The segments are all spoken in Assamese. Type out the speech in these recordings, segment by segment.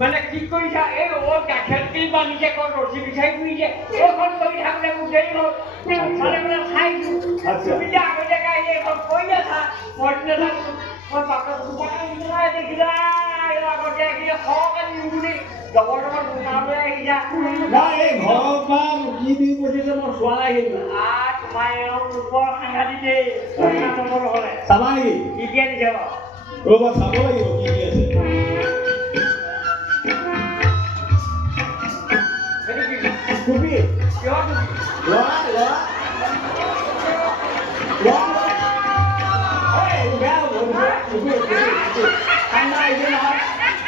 মানে কি কৰিছা এই অ' গাখীৰ কিল বান্ধিছে কৰ ৰছী বিচাৰি ফুৰিছে এইখন কৰি থাকোঁতে মোক দেৰি হ'ল চালে মানে চাইছোঁ তুমি যে আগতীয়াকৈ আহি এইখন কৰি আছা মই নাথাকোঁ মই বাপেক তোমাক দেখিলা আগতীয়াকৈ সৰহকৈ দিওঁ বুলি জবৰ জবৰ গুণালৈ আহিছা নাই এই ঘৰৰ পৰা কি দি পঠিয়াইছে মই চোৱা নাই কিন্তু তোমাৰ ওপৰ সাংঘাতিক দেই নহ'লে চাবা নেকি কেতিয়া দিছে বাৰু ৰ'বা চাব লাগিব কি কি আছে টুপি কিহৰ টুপি লোৱা লোৱা লোৱা বেয়া হ'ব টুপি ঠাণ্ডা আহিছে নহয়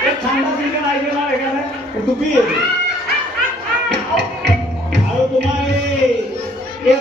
এই ঠাণ্ডা চিজন আহিছে নহয় সেইকাৰণে টুপি আৰু তোমাৰ এই